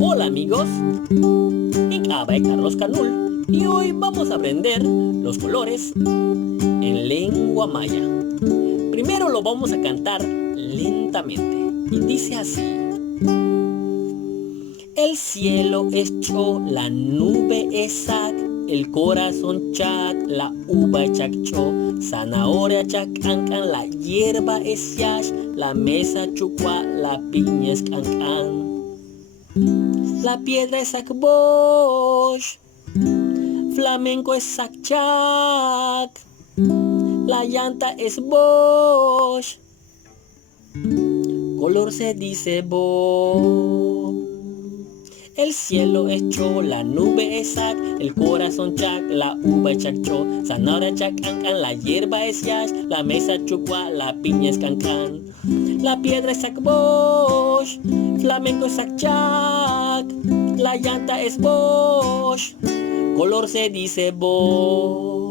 Hola amigos, mi nombre es Carlos Canul y hoy vamos a aprender los colores en lengua maya. Primero lo vamos a cantar lentamente y dice así. El cielo es cho, la nube es sac, el corazón chac, la uva es chaccho, zanahoria chacancan, la hierba es yash, la mesa chucua, la piña es cancan. La piedra es sacbosh, flamenco es sacchac, la llanta es bosh, color se dice bo. El cielo es cho, la nube es sac, el corazón chac, la uva es chaccho, zanahoria chacancan, la hierba es yash, la mesa chucua, la piña es cancan. La piedra es sacbosh, flamenco es sacchac, la llanta es bosh, color se dice bo.